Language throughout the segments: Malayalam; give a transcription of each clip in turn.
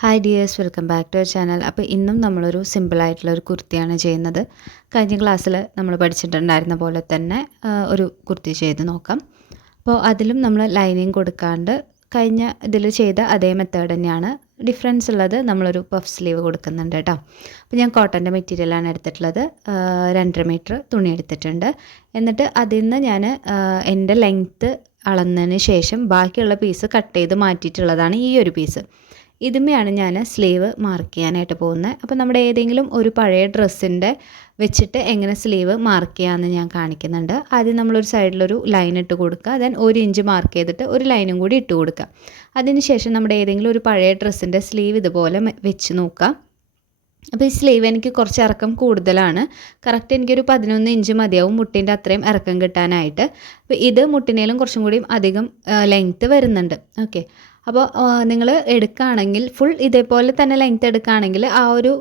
Hi dears, welcome back to our channel. അപ്പോൾ ഇന്നും നമ്മളൊരു സിമ്പിളായിട്ടുള്ള ഒരു കുർത്തിയാണ് ചെയ്യുന്നത്. കഴിഞ്ഞ ക്ലാസ്സിൽ നമ്മൾ പഠിച്ചിട്ടുണ്ടായിരുന്ന പോലെ തന്നെ ഒരു കുർത്തി ചെയ്ത് നോക്കാം. അപ്പോൾ അതിലും നമ്മൾ ലൈനിങ് കൊടുക്കാണ്ട് കഴിഞ്ഞ ഇതിൽ ചെയ്ത അതേ മെത്തേഡ് തന്നെയാണ്. ഡിഫറൻസ് ഉള്ളത് നമ്മളൊരു പഫ് സ്ലീവ് കൊടുക്കുന്നുണ്ട് കേട്ടോ. അപ്പോൾ ഞാൻ കോട്ടൻ്റെ മെറ്റീരിയലാണ് എടുത്തിട്ടുള്ളത്. 2.5 മീറ്റർ തുണി എടുത്തിട്ടുണ്ട്. എന്നിട്ട് അതിൽ നിന്ന് ഞാൻ എൻ്റെ ലെങ്ത്ത് അളന്നതിന് ശേഷം ബാക്കിയുള്ള പീസ് കട്ട് ചെയ്ത് മാറ്റിയിട്ടുള്ളതാണ് ഈ ഒരു പീസ്. ഇതുമെയാണ് ഞാൻ സ്ലീവ് മാർക്ക് ചെയ്യാനായിട്ട് പോകുന്നത്. അപ്പോൾ നമ്മുടെ ഏതെങ്കിലും ഒരു പഴയ ഡ്രസ്സിൻ്റെ വെച്ചിട്ട് എങ്ങനെ സ്ലീവ് മാർക്ക് ചെയ്യാമെന്ന് ഞാൻ കാണിക്കുന്നുണ്ട്. ആദ്യം നമ്മളൊരു സൈഡിലൊരു ലൈൻ ഇട്ട് കൊടുക്കുക. ദെൻ 1 ഇഞ്ച് മാർക്ക് ചെയ്തിട്ട് ഒരു ലൈനും കൂടി ഇട്ട് കൊടുക്കുക. അതിനുശേഷം നമ്മുടെ ഏതെങ്കിലും ഒരു പഴയ ഡ്രസ്സിൻ്റെ സ്ലീവ് ഇതുപോലെ വെച്ച് നോക്കുക. അപ്പോൾ ഈ സ്ലീവ് എനിക്ക് കുറച്ച് ഇറക്കം കൂടുതലാണ്. കറക്റ്റ് എനിക്കൊരു 11 ഇഞ്ച് മതിയാവും മുട്ടിൻ്റെ അത്രയും ഇറക്കം കിട്ടാനായിട്ട്. അപ്പോൾ ഇത് മുട്ടിനേലും കുറച്ചും കൂടി അധികം ലെങ്ത്ത് വരുന്നുണ്ട്. ഓക്കെ, അപ്പോൾ നിങ്ങൾ എടുക്കുകയാണെങ്കിൽ ഫുൾ ഇതേപോലെ തന്നെ ലെങ്ത്ത് എടുക്കുകയാണെങ്കിൽ ആ ഒരു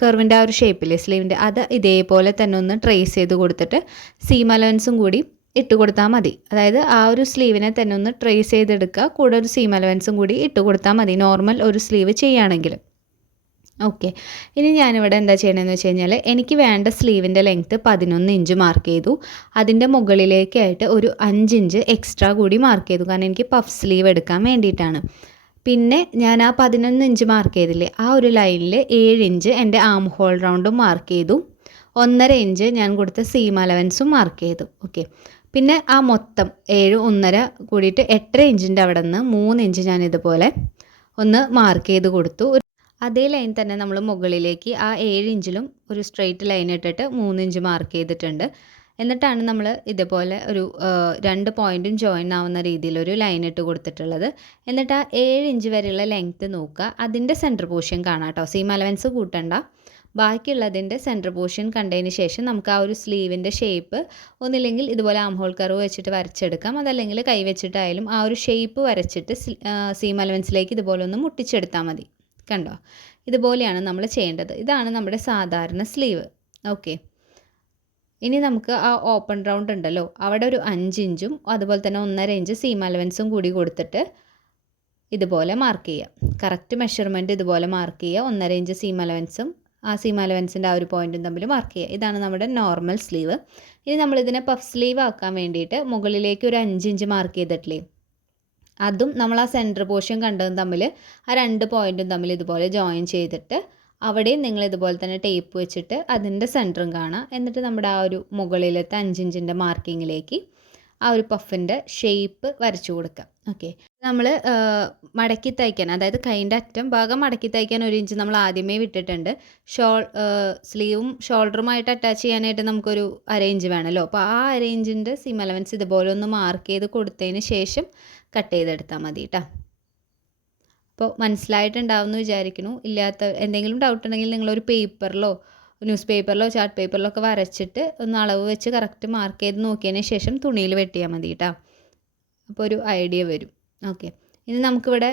കർവിൻ്റെ ആ ഒരു ഷേപ്പില്ലേ സ്ലീവിൻ്റെ, അത് ഇതേപോലെ തന്നെ ഒന്ന് ട്രേസ് ചെയ്ത് കൊടുത്തിട്ട് സീം അലവൻസും കൂടി ഇട്ട് കൊടുത്താൽ മതി. അതായത് ആ ഒരു സ്ലീവിനെ തന്നെ ഒന്ന് ട്രേസ് ചെയ്തെടുക്കുക, കൂടെ ഒരു സീം അലവൻസും കൂടി ഇട്ട് കൊടുത്താൽ മതി നോർമൽ ഒരു സ്ലീവ് ചെയ്യുകയാണെങ്കിൽ. ഓക്കെ, ഇനി ഞാനിവിടെ എന്താ ചെയ്യണമെന്ന് വെച്ച് കഴിഞ്ഞാൽ എനിക്ക് വേണ്ട സ്ലീവിൻ്റെ ലെങ്ത്ത് 11 ഇഞ്ച് മാർക്ക് ചെയ്തു. അതിൻ്റെ മുകളിലേക്കായിട്ട് ഒരു 5 ഇഞ്ച് എക്സ്ട്രാ കൂടി മാർക്ക് ചെയ്തു, കാരണം എനിക്ക് പഫ് സ്ലീവ് എടുക്കാൻ വേണ്ടിയിട്ടാണ്. പിന്നെ ഞാൻ ആ 11 ഇഞ്ച് മാർക്ക് ചെയ്തില്ലേ, ആ ഒരു ലൈനിൽ 7 ഇഞ്ച് എൻ്റെ ആം ഹോൾ റൗണ്ടും മാർക്ക് ചെയ്തു. 1.5 ഇഞ്ച് ഞാൻ കൊടുത്ത സീം അലവൻസും മാർക്ക് ചെയ്തു. ഓക്കെ, പിന്നെ ആ മൊത്തം 7, 1.5 കൂടിയിട്ട് 8.5 ഇഞ്ചിൻ്റെ അവിടെ നിന്ന് 3 ഇഞ്ച് ഞാൻ ഇതുപോലെ ഒന്ന് മാർക്ക് ചെയ്ത് കൊടുത്തു. അതേ ലൈൻ തന്നെ നമ്മൾ മുകളിലേക്ക് ആ 7 ഇഞ്ചിലും ഒരു സ്ട്രെയിറ്റ് ലൈൻ ഇട്ടിട്ട് 3 ഇഞ്ച് മാർക്ക് ചെയ്തിട്ടുണ്ട്. എന്നിട്ടാണ് നമ്മൾ ഇതുപോലെ ഒരു 2 പോയിൻറ്റും ജോയിൻ ആവുന്ന രീതിയിലൊരു ലൈൻ ഇട്ട് കൊടുത്തിട്ടുള്ളത്. എന്നിട്ട് ആ 7 ഇഞ്ച് വരെയുള്ള ലെങ്ത്ത് നോക്കുക, അതിൻ്റെ സെൻറ്റർ പോർഷൻ കാണാം കേട്ടോ. സീം അലവൻസ് കൂട്ടണ്ട. ബാക്കിയുള്ളതിൻ്റെ സെൻറ്റർ പോർഷൻ കണ്ടതിന് ശേഷം നമുക്ക് ആ ഒരു സ്ലീവിൻ്റെ ഷേപ്പ് ഒന്നില്ലെങ്കിൽ ഇതുപോലെ ആം ഹോൾ കർവ് വെച്ചിട്ട് വരച്ചെടുക്കാം, അതല്ലെങ്കിൽ കൈ വെച്ചിട്ടായാലും ആ ഒരു ഷേപ്പ് വരച്ചിട്ട് സീം അലവൻസിലേക്ക് ഇതുപോലെ ഒന്ന് മുട്ടിച്ചെടുത്താൽ മതി. കണ്ടോ, ഇതുപോലെയാണ് നമ്മൾ ചെയ്യേണ്ടത്. ഇതാണ് നമ്മുടെ സാധാരണ സ്ലീവ്. ഓക്കെ, ഇനി നമുക്ക് ആ ഓപ്പൺ റൗണ്ട് ഉണ്ടല്ലോ, അവിടെ ഒരു 5 ഇഞ്ചും അതുപോലെ തന്നെ 1.5 ഇഞ്ച് സീം അലവൻസും കൂടി കൊടുത്തിട്ട് ഇതുപോലെ മാർക്ക് ചെയ്യുക. കറക്റ്റ് മെഷർമെൻറ്റ് ഇതുപോലെ മാർക്ക് ചെയ്യുക. 1.5 ഇഞ്ച് സീം അലവൻസും ആ സീം അലവൻസിൻ്റെ ആ ഒരു പോയിൻറ്റും തമ്മിൽ മാർക്ക് ചെയ്യുക. ഇതാണ് നമ്മുടെ നോർമൽ സ്ലീവ്. ഇനി നമ്മളിതിനെ പഫ് സ്ലീവ് ആക്കാൻ വേണ്ടിയിട്ട് മുകളിലേക്ക് ഒരു 5 ഇഞ്ച് മാർക്ക് ചെയ്തിട്ടില്ലേ, അതും നമ്മൾ ആ സെൻറ്റർ പോർഷൻ കണ്ടതും തമ്മിൽ ആ 2 പോയിൻറ്റും തമ്മിൽ ഇതുപോലെ ജോയിൻ ചെയ്തിട്ട് അവിടെയും നിങ്ങൾ ഇതുപോലെ തന്നെ ടേപ്പ് വെച്ചിട്ട് അതിൻ്റെ സെൻറ്ററും കാണാം. എന്നിട്ട് നമ്മുടെ ആ ഒരു മുകളിലത്തെ 5 ഇഞ്ചിൻ്റെ മാർക്കിങ്ങിലേക്ക് ആ ഒരു പഫിൻ്റെ ഷേപ്പ് വരച്ചു കൊടുക്കാം. ഓക്കെ, നമ്മൾ മടക്കി തയ്ക്കാൻ, അതായത് കൈൻ്റെ അറ്റം ഭാഗം മടക്കി തയ്ക്കാൻ 1 ഇഞ്ച് നമ്മൾ ആദ്യമേ വിട്ടിട്ടുണ്ട്. സ്ലീവും ഷോൾഡറുമായിട്ട് അറ്റാച്ച് ചെയ്യാനായിട്ട് നമുക്കൊരു 1/2 ഇഞ്ച് വേണമല്ലോ. അപ്പോൾ ആ 1/2 ഇഞ്ചിൻ്റെ സീം അലവൻസ് ഇതുപോലെ ഒന്ന് മാർക്ക് ചെയ്ത് കൊടുത്തതിന് ശേഷം കട്ട് ചെയ്തെടുത്താൽ മതി കേട്ടോ. അപ്പോൾ മനസ്സിലായിട്ടുണ്ടാവുമെന്ന് വിചാരിക്കുന്നു. ഇല്ലാത്ത എന്തെങ്കിലും ഡൗട്ട് ഉണ്ടെങ്കിൽ നിങ്ങളൊരു പേപ്പറിലോ ന്യൂസ് പേപ്പറിലോ ചാർട്ട് പേപ്പറിലോ ഒക്കെ വരച്ചിട്ട് ഒന്ന് അളവ് വെച്ച് കറക്റ്റ് മാർക്ക് ചെയ്ത് നോക്കിയതിന് ശേഷം തുണിയിൽ വെട്ടിയാൽ മതി കേട്ടോ. അപ്പോൾ ഒരു ഐഡിയ വരും. ഓക്കെ, ഇനി നമുക്കിവിടെ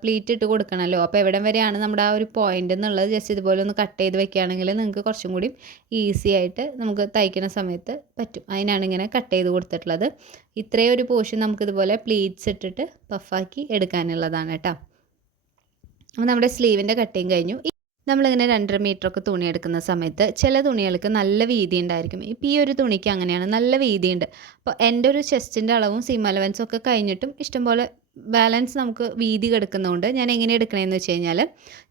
പ്ലീറ്റ് ഇട്ട് കൊടുക്കണമല്ലോ. അപ്പോൾ എവിടം വരെയാണ് നമ്മുടെ ആ ഒരു പോയിൻ്റ് എന്നുള്ളത് ജസ്റ്റ് ഇതുപോലെ ഒന്ന് കട്ട് ചെയ്ത് വെക്കുകയാണെങ്കിൽ നിങ്ങൾക്ക് കുറച്ചും കൂടി ഈസി ആയിട്ട് നമുക്ക് തയ്ക്കുന്ന സമയത്ത് പറ്റും. അതിനാണ് ഇങ്ങനെ കട്ട് ചെയ്ത് കൊടുത്തിട്ടുള്ളത്. ഇത്രയും ഒരു പോർഷൻ നമുക്കിതുപോലെ പ്ലീറ്റ്സ് ഇട്ടിട്ട് പഫാക്കി എടുക്കാനുള്ളതാണ് കേട്ടോ. അപ്പോൾ നമ്മുടെ സ്ലീവിൻ്റെ കട്ടിങ് കഴിഞ്ഞു. നമ്മളിങ്ങനെ 2.5 മീറ്ററൊക്കെ തുണി എടുക്കുന്ന സമയത്ത് ചില തുണികൾക്ക് നല്ല വീതി ഉണ്ടായിരിക്കും. ഇപ്പോൾ ഈ ഒരു തുണിക്ക് അങ്ങനെയാണ്, നല്ല വീതിയുണ്ട്. അപ്പോൾ എൻ്റെ ഒരു ചെസ്റ്റിൻ്റെ അളവും സീം അലവൻസും ഒക്കെ കഴിഞ്ഞിട്ടും ഇഷ്ടംപോലെ ബാലൻസ് നമുക്ക് വീതി കിടക്കുന്നതുകൊണ്ട് ഞാൻ എങ്ങനെ എടുക്കണമെന്ന് വെച്ച് കഴിഞ്ഞാൽ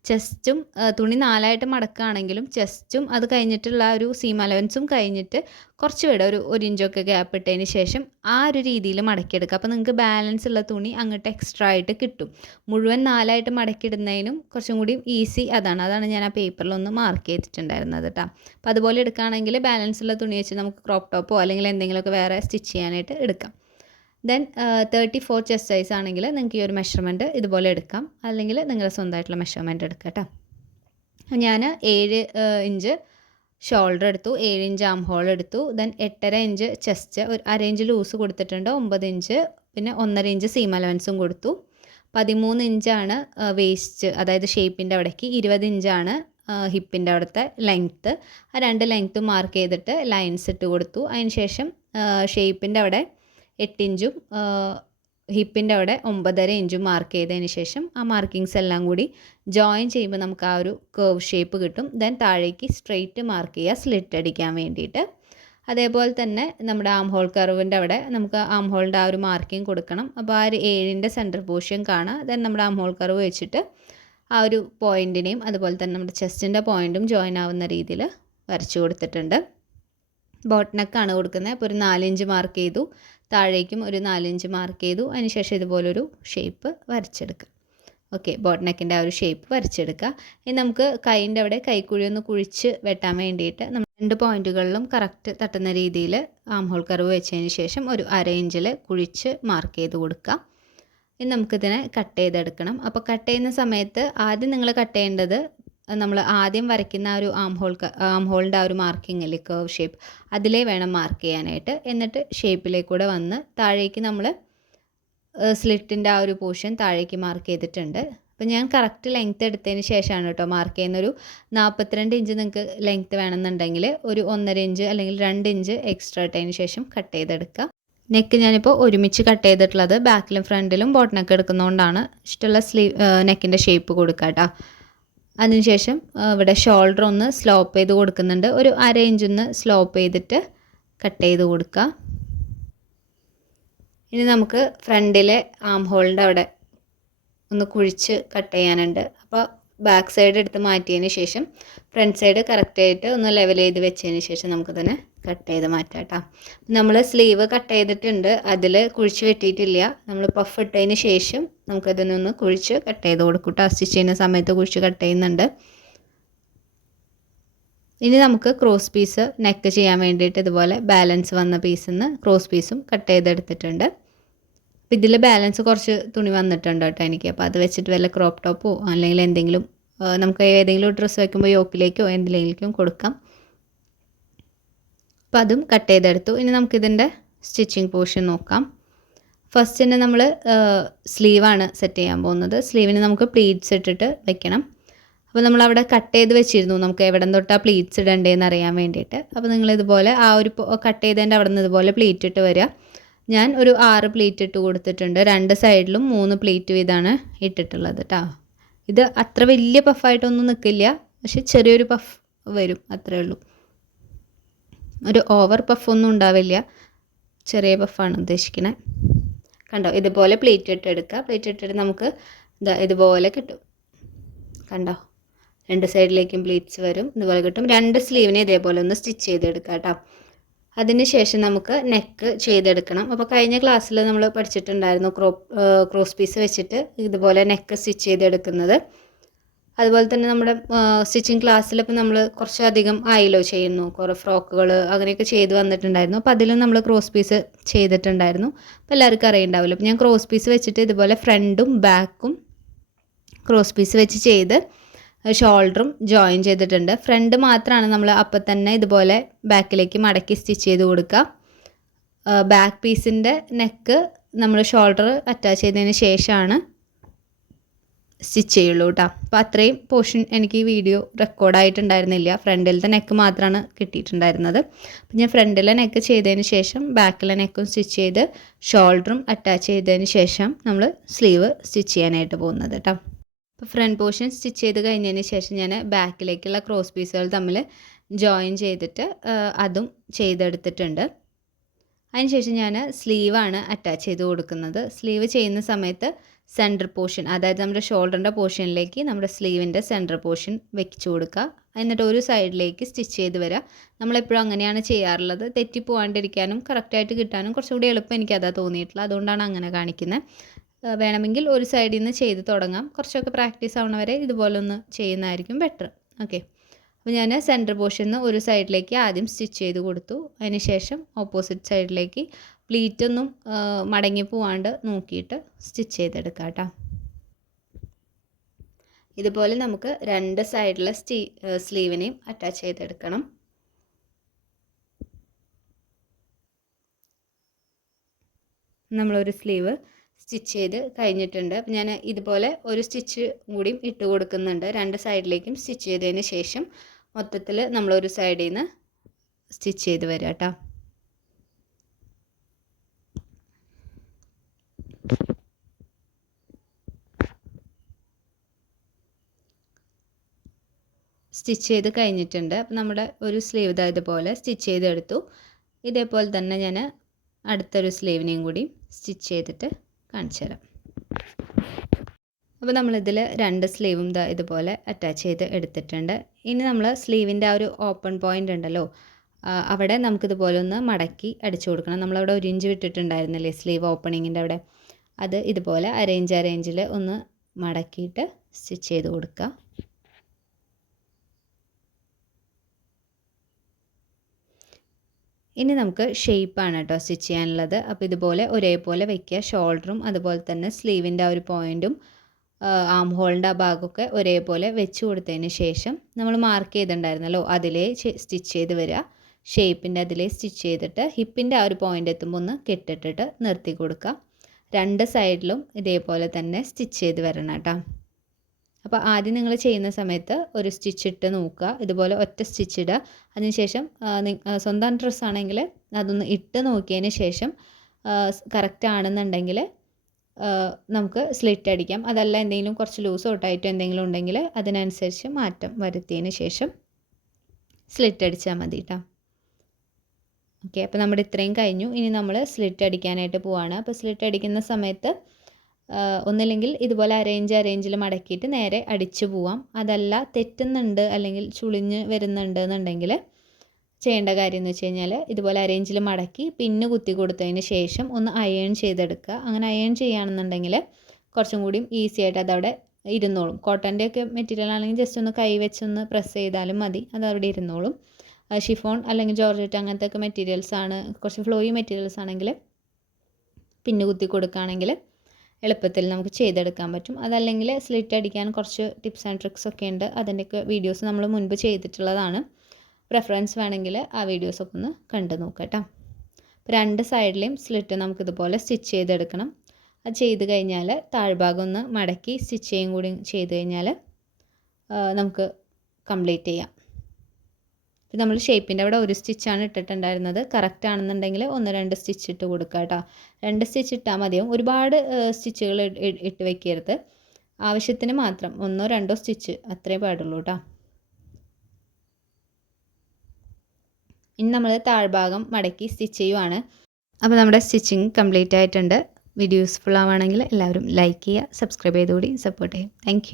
ചെസ്റ്റും തുണി 4ആയിട്ട് മടക്കുകയാണെങ്കിലും ചെസ്റ്റും അത് കഴിഞ്ഞിട്ടുള്ള ഒരു സീം അലവൻസും കഴിഞ്ഞിട്ട് കുറച്ച് വിട ഒരു ഇഞ്ചൊക്കെ ഗ്യാപ്പ് ഇട്ടതിന് ശേഷം ആ ഒരു രീതിയിൽ മടക്കിയെടുക്കുക. അപ്പോൾ നിങ്ങൾക്ക് ബാലൻസ് ഉള്ള തുണി അങ്ങോട്ട് എക്സ്ട്രാ ആയിട്ട് കിട്ടും. മുഴുവൻ 4ആയിട്ട് മടക്കിയിടുന്നതിനും കുറച്ചും കൂടി ഈസി അതാണ് ഞാൻ ആ പേപ്പറിലൊന്ന് മാർക്ക് ചെയ്തിട്ടുണ്ടായിരുന്നത് കേട്ടോ. അപ്പോൾ അതുപോലെ എടുക്കുകയാണെങ്കിൽ ബാലൻസ് ഉള്ള തുണി വെച്ച് നമുക്ക് ക്രോപ്പ് ടോപ്പോ അല്ലെങ്കിൽ എന്തെങ്കിലുമൊക്കെ വേറെ സ്റ്റിച്ച് ചെയ്യാനായിട്ട് എടുക്കാം. ദെൻ 34 ചെസ്റ്റ് സൈസ് ആണെങ്കിൽ നിങ്ങൾക്ക് ഈ ഒരു മെഷർമെൻറ്റ് ഇതുപോലെ എടുക്കാം, അല്ലെങ്കിൽ നിങ്ങളുടെ സ്വന്തമായിട്ടുള്ള മെഷർമെൻറ്റ് എടുക്കാം കേട്ടോ. ഞാൻ 7 ഇഞ്ച് ഷോൾഡർ എടുത്തു, 7 ഇഞ്ച് ആം ഹോൾ എടുത്തു. ദെൻ 8.5 ഇഞ്ച് ചെസ്റ്റ്, ഒരു 1/2 ഇഞ്ച് ലൂസ് കൊടുത്തിട്ടുണ്ട്, 9 ഇഞ്ച്, പിന്നെ 1.5 ഇഞ്ച് സീം അലവൻസും കൊടുത്തു. 13 ഇഞ്ചാണ് വേസ്റ്റ്, അതായത് ഷേപ്പിൻ്റെ അവിടേക്ക്. 20 ഇഞ്ചാണ് ഹിപ്പിൻ്റെ അവിടുത്തെ ലെങ്ത്ത്. ആ 2 ലെങ്ത്തും മാർക്ക് ചെയ്തിട്ട് ലൈൻസ് ഇട്ട് കൊടുത്തു. അതിന് ശേഷം ഷേപ്പിൻ്റെ അവിടെ 8 ഇഞ്ചും ഹിപ്പിൻ്റെ അവിടെ 9.5 ഇഞ്ച് മാർക്ക് ചെയ്തതിന് ശേഷം ആ മാർക്കിങ്സ് എല്ലാം കൂടി ജോയിൻ ചെയ്യുമ്പോൾ നമുക്ക് ആ ഒരു കർവ് ഷേപ്പ് കിട്ടും. ദെൻ താഴേക്ക് സ്ട്രെയിറ്റ് മാർക്ക് ചെയ്യുക സ്ലിറ്റ് അടിക്കാൻ വേണ്ടിയിട്ട്. അതേപോലെ തന്നെ നമ്മുടെ ആം ഹോൾ കർവിൻ്റെ അവിടെ നമുക്ക് ആം ഹോളിൻ്റെ ആ ഒരു മാർക്കിംഗ് കൊടുക്കണം. അപ്പോൾ ആ ഒരു 7ൻ്റെ സെൻറ്റർ പോർഷൻ കാണാം. ദെൻ നമ്മുടെ ആം ഹോൾ കർവ് വെച്ചിട്ട് ആ ഒരു പോയിൻറ്റിനെയും അതുപോലെ തന്നെ നമ്മുടെ ചെസ്റ്റിൻ്റെ പോയിൻറ്റും ജോയിൻ ആവുന്ന രീതിയിൽ വരച്ചു കൊടുത്തിട്ടുണ്ട്. ബോട്ട് നെക്കാണ് കൊടുക്കുന്നത്. അപ്പോൾ ഒരു 4 ഇഞ്ച് മാർക്ക് ചെയ്തു, താഴേക്കും ഒരു 4 ഇഞ്ച് മാർക്ക് ചെയ്തു. അതിനുശേഷം ഇതുപോലൊരു ഷേപ്പ് വരച്ചെടുക്കുക. ഓക്കെ, ബോട്ട് നെക്കിൻ്റെ ആ ഒരു ഷേപ്പ് വരച്ചെടുക്കുക. ഇനി നമുക്ക് കൈൻ്റെ അവിടെ കൈക്കുഴി ഒന്ന് കുഴിച്ച് വെട്ടാൻ വേണ്ടിയിട്ട് നമ്മൾ 2 പോയിൻറ്റുകളിലും കറക്റ്റ് തട്ടുന്ന രീതിയിൽ ആം ഹോൾ കർവ് വെച്ചതിന് ശേഷം ഒരു 1/2 ഇഞ്ചിൽ കുഴിച്ച് മാർക്ക് ചെയ്ത് കൊടുക്കുക. ഇനി നമുക്കിതിനെ കട്ട് ചെയ്തെടുക്കണം. അപ്പോൾ കട്ട് ചെയ്യുന്ന സമയത്ത് ആദ്യം നിങ്ങൾ കട്ട് ചെയ്യേണ്ടത് നമ്മൾ ആദ്യം വരയ്ക്കുന്ന ആ ഒരു ആം ഹോളിൻ്റെ ആ ഒരു മാർക്കിംഗ് അല്ലേ, കർവ് ഷേപ്പ്, അതിലേ വേണം മാർക്ക് ചെയ്യാനായിട്ട്. എന്നിട്ട് ഷേപ്പിലേക്കൂടെ വന്ന് താഴേക്ക് നമ്മൾ സ്ലിറ്റിൻ്റെ ആ ഒരു പോർഷൻ താഴേക്ക് മാർക്ക് ചെയ്തിട്ടുണ്ട്. അപ്പോൾ ഞാൻ കറക്റ്റ് ലെങ്ത്ത് എടുത്തതിന് ശേഷമാണ് കേട്ടോ മാർക്ക് ചെയ്യുന്ന. ഒരു 42 ഇഞ്ച് നിങ്ങൾക്ക് ലെങ്ത്ത് വേണമെന്നുണ്ടെങ്കിൽ ഒരു 1.5 ഇഞ്ച് അല്ലെങ്കിൽ 2 ഇഞ്ച് എക്സ്ട്രാ ഇട്ടതിന് ശേഷം കട്ട് ചെയ്തെടുക്കുക. നെക്ക് ഞാനിപ്പോൾ ഒരുമിച്ച് കട്ട് ചെയ്തിട്ടുള്ളത് ബാക്കിലും ഫ്രണ്ടിലും ബോട്ട് നെക്ക് എടുക്കുന്നതുകൊണ്ടാണ്. ഇഷ്ടമുള്ള നെക്കിൻ്റെ ഷേപ്പ് കൊടുക്കുക കേട്ടോ. അതിനുശേഷം ഇവിടെ ഷോൾഡർ ഒന്ന് സ്ലോപ്പ് ചെയ്ത് കൊടുക്കുന്നുണ്ട്. ഒരു 1/2 ഇഞ്ച് ഒന്ന് സ്ലോപ്പ് ചെയ്തിട്ട് കട്ട് ചെയ്ത് കൊടുക്കുക. ഇനി നമുക്ക് ഫ്രണ്ടിലെ ആം ഹോളിൻ്റെ അവിടെ ഒന്ന് കുഴിച്ച് കട്ട് ചെയ്യാനുണ്ട്. അപ്പോൾ ബാക്ക് സൈഡ് എടുത്ത് മാറ്റിയതിന് ശേഷം ഫ്രണ്ട് സൈഡ് കറക്റ്റായിട്ട് ഒന്ന് ലെവൽ ചെയ്ത് വെച്ചതിന് ശേഷം നമുക്ക് തന്നെ കട്ട് ചെയ്ത് മാറ്റാം കേട്ടോ. നമ്മൾ സ്ലീവ് കട്ട് ചെയ്തിട്ടുണ്ട്, അതിൽ കുഴിച്ച് വെട്ടിയിട്ടില്ല. നമ്മൾ പഫ് ഇട്ടതിന് ശേഷം നമുക്കതിനൊന്ന് കുഴിച്ച് കട്ട് ചെയ്ത് കൊടുക്കും കേട്ടോ. സ്റ്റിച്ച് ചെയ്യുന്ന സമയത്ത് കുഴിച്ച് കട്ട് ചെയ്യുന്നുണ്ട്. ഇനി നമുക്ക് ക്രോസ് പീസ് നെക്ക് ചെയ്യാൻ വേണ്ടിയിട്ട് ഇതുപോലെ ബാലൻസ് വന്ന പീസിൽ നിന്ന് ക്രോസ് പീസും കട്ട് ചെയ്തെടുത്തിട്ടുണ്ട്. അപ്പോൾ ഇതിൽ ബാലൻസ് കുറച്ച് തുണി വന്നിട്ടുണ്ട് കേട്ടോ എനിക്ക്. അപ്പോൾ അത് വെച്ചിട്ട് വല്ല ക്രോപ്പ് ടോപ്പോ അല്ലെങ്കിൽ എന്തെങ്കിലും നമുക്ക് ഏതെങ്കിലും ഡ്രസ്സ് വയ്ക്കുമ്പോൾ യോക്കിലേക്കോ എന്തിലേക്കും കൊടുക്കാം. അപ്പോൾ അതും കട്ട് ചെയ്തെടുത്തു. ഇനി നമുക്കിതിൻ്റെ സ്റ്റിച്ചിങ് പോർഷൻ നോക്കാം. ഫസ്റ്റ് തന്നെ നമ്മൾ സ്ലീവാണ് സെറ്റ് ചെയ്യാൻ പോകുന്നത്. സ്ലീവിന് നമുക്ക് പ്ലീറ്റ്സ് ഇട്ടിട്ട് വെക്കണം. അപ്പോൾ നമ്മളവിടെ കട്ട് ചെയ്ത് വെച്ചിരുന്നു, നമുക്ക് എവിടെ തൊട്ടാണ് പ്ലീറ്റ്സ് ഇടേണ്ടതെന്ന് അറിയാൻ വേണ്ടിയിട്ട്. അപ്പോൾ നിങ്ങളിതുപോലെ ആ ഒരു കട്ട് ചെയ്തതിൻ്റെ അവിടെ നിന്ന് ഇതുപോലെ പ്ലീറ്റ് ഇട്ട് വരിക. ഞാൻ ഒരു 6 പ്ലീറ്റ് ഇട്ട് കൊടുത്തിട്ടുണ്ട്. 2 സൈഡിലും 3 പ്ലീറ്റ് വീതമാണ് ഇട്ടിട്ടുള്ളത് കേട്ടോ. ഇത് അത്ര വലിയ പഫായിട്ടൊന്നും നിൽക്കില്ല, പക്ഷെ ചെറിയൊരു പഫ് വരും, അത്രേ ഉള്ളൂ. ഒരു ഓവർ പഫൊന്നും ഉണ്ടാവില്ല, ചെറിയ പഫാണ് ഉദ്ദേശിക്കുന്നത്. കണ്ടോ, ഇതുപോലെ പ്ലീറ്റ് ഇട്ട് എടുക്കുക. പ്ലീറ്റ് ഇട്ടിട്ട് നമുക്ക് ഇതുപോലെ കിട്ടും. കണ്ടോ, 2 സൈഡിലേക്കും പ്ലീറ്റ്സ് വരും, ഇതുപോലെ കിട്ടും. 2 സ്ലീവിനെ ഇതേപോലെ ഒന്ന് സ്റ്റിച്ച് ചെയ്തെടുക്കുക കേട്ടോ. അതിന് ശേഷം നമുക്ക് നെക്ക് ചെയ്തെടുക്കണം. അപ്പോൾ കഴിഞ്ഞ ക്ലാസ്സിൽ നമ്മൾ പഠിച്ചിട്ടുണ്ടായിരുന്നു ക്രോസ് പീസ് വെച്ചിട്ട് ഇതുപോലെ നെക്ക് സ്റ്റിച്ച് ചെയ്തെടുക്കുന്നത്. അതുപോലെ തന്നെ നമ്മുടെ സ്റ്റിച്ചിങ് ക്ലാസ്സിൽ ഇപ്പോൾ നമ്മൾ കുറച്ചധികം ആയില്ലോ ചെയ്യുന്നു, കുറേ ഫ്രോക്കുകൾ അങ്ങനെയൊക്കെ ചെയ്ത് വന്നിട്ടുണ്ടായിരുന്നു. അപ്പോൾ അതിലും നമ്മൾ ക്രോസ് പീസ് ചെയ്തിട്ടുണ്ടായിരുന്നു. അപ്പോൾ എല്ലാവർക്കും അറിയുണ്ടാവില്ല. അപ്പോൾ ഞാൻ ക്രോസ് പീസ് വെച്ചിട്ട് ഇതുപോലെ ഫ്രണ്ടും ബാക്കും ക്രോസ് പീസ് വെച്ച് ചെയ്ത് ഷോൾഡറും ജോയിൻ ചെയ്തിട്ടുണ്ട്. ഫ്രണ്ട് മാത്രമാണ് നമ്മൾ അപ്പം തന്നെ ഇതുപോലെ ബാക്കിലേക്ക് മടക്കി സ്റ്റിച്ച് ചെയ്ത് കൊടുക്കുക. ബാക്ക് പീസിൻ്റെ നെക്ക് നമ്മൾ ഷോൾഡർ അറ്റാച്ച് ചെയ്തതിന് ശേഷമാണ് സ്റ്റിച്ച് ചെയ്യുള്ളൂ കേട്ടോ. അപ്പോൾ അത്രയും പോർഷൻ എനിക്ക് ഈ വീഡിയോ റെക്കോർഡായിട്ടുണ്ടായിരുന്നില്ല. ഫ്രണ്ടിലത്തെ നെക്ക് മാത്രമാണ് കിട്ടിയിട്ടുണ്ടായിരുന്നത്. അപ്പോൾ ഞാൻ ഫ്രണ്ടിലെ നെക്ക് ചെയ്തതിന് ശേഷം ബാക്കിലെ നെക്കും സ്റ്റിച്ച് ചെയ്ത് ഷോൾഡറും അറ്റാച്ച് ചെയ്തതിന് ശേഷം നമ്മൾ സ്ലീവ് സ്റ്റിച്ച് ചെയ്യാനായിട്ട് പോകുന്നത് കേട്ടോ. അപ്പോൾ ഫ്രണ്ട് പോർഷൻ സ്റ്റിച്ച് ചെയ്ത് കഴിഞ്ഞതിന് ശേഷം ഞാൻ ബാക്കിലേക്കുള്ള ക്രോസ് പീസുകൾ തമ്മിൽ ജോയിൻ ചെയ്തിട്ട് അതും ചെയ്തെടുത്തിട്ടുണ്ട്. അതിനുശേഷം ഞാൻ സ്ലീവാണ് അറ്റാച്ച് ചെയ്ത് കൊടുക്കുന്നത്. സ്ലീവ് ചെയ്യുന്ന സമയത്ത് സെൻറ്റർ പോർഷൻ, അതായത് നമ്മുടെ ഷോൾഡറിൻ്റെ പോർഷനിലേക്ക് നമ്മുടെ സ്ലീവിൻ്റെ സെൻറ്റർ പോർഷൻ വെച്ച് കൊടുക്കുക. എന്നിട്ട് ഒരു സൈഡിലേക്ക് സ്റ്റിച്ച് ചെയ്ത് വരിക. നമ്മളെപ്പോഴും അങ്ങനെയാണ് ചെയ്യാറുള്ളത്. തെറ്റിപ്പോവാണ്ടിരിക്കാനും കറക്റ്റായിട്ട് കിട്ടാനും കുറച്ചുകൂടി എളുപ്പം എനിക്കതാ തോന്നിയിട്ടുള്ളത്. അതുകൊണ്ടാണ് അങ്ങനെ കാണിക്കുന്നത്. വേണമെങ്കിൽ ഒരു സൈഡിൽ നിന്ന് ചെയ്ത് തുടങ്ങാം. കുറച്ചൊക്കെ പ്രാക്ടീസ് ആവണവരെ ഇതുപോലെ ഒന്ന് ചെയ്യുന്നതായിരിക്കും ബെറ്റർ. ഓക്കെ, അപ്പോൾ ഞാൻ സെൻറ്റർ പോർഷനിൽ നിന്ന് ഒരു സൈഡിലേക്ക് ആദ്യം സ്റ്റിച്ച് ചെയ്ത് കൊടുത്തു. അതിന് ശേഷം ഓപ്പോസിറ്റ് സൈഡിലേക്ക് പ്ലീറ്റൊന്നും മടങ്ങി പോവാണ്ട് നോക്കിയിട്ട് സ്റ്റിച്ച് ചെയ്തെടുക്കാം കേട്ടോ. ഇതുപോലെ നമുക്ക് 2 സൈഡിലെ സ്ലീവിനെയും അറ്റാച്ച് ചെയ്തെടുക്കണം. നമ്മളൊരു സ്ലീവ് സ്റ്റിച്ച് ചെയ്ത് കഴിഞ്ഞിട്ടുണ്ട്. അപ്പം ഞാൻ ഇതുപോലെ ഒരു സ്റ്റിച്ച് കൂടിയും ഇട്ട് കൊടുക്കുന്നുണ്ട്. 2 സൈഡിലേക്കും സ്റ്റിച്ച് ചെയ്തതിന് ശേഷം മൊത്തത്തിൽ നമ്മളൊരു സൈഡിൽ നിന്ന് സ്റ്റിച്ച് ചെയ്ത് വരിക കേട്ടോ. സ്റ്റിച്ച് ചെയ്ത് കഴിഞ്ഞിട്ടുണ്ട്. അപ്പോൾ നമ്മുടെ ഒരു സ്ലീവ് ഇതാ ഇതുപോലെ സ്റ്റിച്ച് ചെയ്തെടുത്തു. ഇതേപോലെ തന്നെ ഞാൻ അടുത്തൊരു സ്ലീവിനെയും കൂടി സ്റ്റിച്ച് ചെയ്തിട്ട് കാണിച്ചു തരാം. അപ്പോൾ നമ്മളിതിൽ 2 സ്ലീവും ഇതാ ഇതുപോലെ അറ്റാച്ച് ചെയ്ത് എടുത്തിട്ടുണ്ട്. ഇനി നമ്മൾ സ്ലീവിൻ്റെ ആ ഒരു ഓപ്പൺ പോയിൻ്റ് ഉണ്ടല്ലോ, അവിടെ നമുക്കിതുപോലെ ഒന്ന് മടക്കി അടിച്ചു കൊടുക്കണം. നമ്മളവിടെ 1 ഇഞ്ച് വിട്ടിട്ടുണ്ടായിരുന്നില്ലേ സ്ലീവ് ഓപ്പണിങ്ങിൻ്റെ അവിടെ, അത് ഇതുപോലെ അരേഞ്ചിൽ ഒന്ന് മടക്കിയിട്ട് സ്റ്റിച്ച് ചെയ്ത് കൊടുക്കുക. ഇനി നമുക്ക് ഷേപ്പാണ് കേട്ടോ സ്റ്റിച്ച് ചെയ്യാനുള്ളത്. അപ്പോൾ ഇതുപോലെ ഒരേപോലെ വയ്ക്കുക. ഷോൾഡറും അതുപോലെ തന്നെ സ്ലീവിൻ്റെ ആ ഒരു പോയിൻറ്റും ആം ഹോളിൻ്റെ ആ ഭാഗമൊക്കെ ഒരേപോലെ വെച്ച് കൊടുത്തതിന് ശേഷം നമ്മൾ മാർക്ക് ചെയ്തിട്ടുണ്ടായിരുന്നല്ലോ അതിലേ സ്റ്റിച്ച് ചെയ്ത് വരിക. ഷേപ്പിൻ്റെ അതിലേ സ്റ്റിച്ച് ചെയ്തിട്ട് ഹിപ്പിൻ്റെ ആ ഒരു പോയിൻ്റ് എത്തുമ്പോൾ ഒന്ന് കെട്ടിട്ടിട്ട് നിർത്തി കൊടുക്കുക. 2 സൈഡിലും ഇതേപോലെ തന്നെ സ്റ്റിച്ച് ചെയ്ത് വരണം കേട്ടോ. അപ്പോൾ ആദ്യം നിങ്ങൾ ചെയ്യുന്ന സമയത്ത് ഒരു സ്റ്റിച്ച് ഇട്ട് നോക്കുക, ഇതുപോലെ ഒറ്റ സ്റ്റിച്ച് ഇടുക. അതിനുശേഷം സ്വന്തം ഡ്രസ്സാണെങ്കിൽ അതൊന്ന് ഇട്ട് നോക്കിയതിന് ശേഷം കറക്റ്റ് ആണെന്നുണ്ടെങ്കിൽ നമുക്ക് സ്ലിറ്റ് അടിക്കാം. അതല്ല എന്തെങ്കിലും കുറച്ച് ലൂസോ ടൈറ്റോ എന്തെങ്കിലും ഉണ്ടെങ്കിൽ അതിനനുസരിച്ച് മാറ്റം വരുത്തിയതിന് ശേഷം സ്ലിറ്റ് അടിച്ചാൽ മതി കേട്ടോ. ഓക്കെ, അപ്പോൾ നമ്മുടെ ഇത്രയും കഴിഞ്ഞു. ഇനി നമ്മൾ സ്ലിറ്റ് അടിക്കാനായിട്ട് പോവാണ്. അപ്പോൾ സ്ലിറ്റ് അടിക്കുന്ന സമയത്ത് ഒന്നില്ലെങ്കിൽ ഇതുപോലെ അരേഞ്ചിൽ മടക്കിയിട്ട് നേരെ അടിച്ചു പോവാം. അതല്ല തെറ്റുന്നുണ്ട് അല്ലെങ്കിൽ ചുളിഞ്ഞ് വരുന്നുണ്ട് എന്നുണ്ടെങ്കിൽ ചെയ്യേണ്ട കാര്യം എന്ന് വെച്ച് കഴിഞ്ഞാൽ ഇതുപോലെ അരേഞ്ചിൽ മടക്കി പിന്ന് കുത്തി കൊടുത്തതിന് ശേഷം ഒന്ന് അയൺ ചെയ്തെടുക്കുക. അങ്ങനെ അയൺ ചെയ്യുകയാണെന്നുണ്ടെങ്കിൽ കുറച്ചും കൂടി ഈസി ആയിട്ട് അതവിടെ ഇരുന്നോളും. കോട്ടൻ്റെ ഒക്കെ മെറ്റീരിയൽ ആണെങ്കിൽ ജസ്റ്റ് ഒന്ന് കൈ വെച്ചൊന്ന് പ്രസ് ചെയ്താലും മതി, അതവിടെ ഇരുന്നോളും. ഷിഫോൺ അല്ലെങ്കിൽ ജോർജറ്റ് അങ്ങനത്തെ ഒക്കെ മെറ്റീരിയൽസ് ആണ്, കുറച്ച് ഫ്ലോയി മെറ്റീരിയൽസ് ആണെങ്കിൽ പിന്ന് കുത്തി കൊടുക്കുകയാണെങ്കിൽ എളുപ്പത്തിൽ നമുക്ക് ചെയ്തെടുക്കാൻ പറ്റും. അതല്ലെങ്കിൽ സ്ലിറ്റ് അടിക്കാൻ കുറച്ച് ടിപ്സ് ആൻഡ് ട്രിക്സ് ഒക്കെ ഉണ്ട്. അതിൻ്റെയൊക്കെ വീഡിയോസ് നമ്മൾ മുൻപ് ചെയ്തിട്ടുള്ളതാണ്. റെഫറൻസ് വേണമെങ്കിൽ ആ വീഡിയോസൊക്കെ ഒന്ന് കണ്ടു നോക്കാം കേട്ടോ. 2 സൈഡിലെയും സ്ലിറ്റ് നമുക്കിതുപോലെ സ്റ്റിച്ച് ചെയ്തെടുക്കണം. അത് ചെയ്ത് കഴിഞ്ഞാൽ താഴ്ഭാഗം ഒന്ന് മടക്കി സ്റ്റിച്ച് ചെയ്യും കൂടി ചെയ്ത് കഴിഞ്ഞാൽ നമുക്ക് കംപ്ലീറ്റ് ചെയ്യാം. ഇപ്പം നമ്മൾ ഷേപ്പിൻ്റെ അവിടെ ഒരു സ്റ്റിച്ചാണ് ഇട്ടിട്ടുണ്ടായിരുന്നത്. കറക്റ്റ് ആണെന്നുണ്ടെങ്കിൽ 1-2 സ്റ്റിച്ച് ഇട്ട് കൊടുക്കുക കേട്ടോ. 2 സ്റ്റിച്ച് ഇട്ടാൽ മതിയാവും. ഒരുപാട് സ്റ്റിച്ചുകൾ ഇട്ട് വെക്കരുത്. ആവശ്യത്തിന് മാത്രം 1-2 സ്റ്റിച്ച് അത്രേ പാടുള്ളൂ കേട്ടോ. ഇനി നമ്മൾ താഴ്ഭാഗം മടക്കി സ്റ്റിച്ച് ചെയ്യുവാണ്. അപ്പോൾ നമ്മുടെ സ്റ്റിച്ചിങ് കംപ്ലീറ്റ് ആയിട്ടുണ്ട്. വീഡിയോ യൂസ്ഫുൾ ആവുകയാണെങ്കിൽ എല്ലാവരും ലൈക്ക് ചെയ്യുക, സബ്സ്ക്രൈബ് ചെയ്തുകൂടി സപ്പോർട്ട് ചെയ്യും. താങ്ക്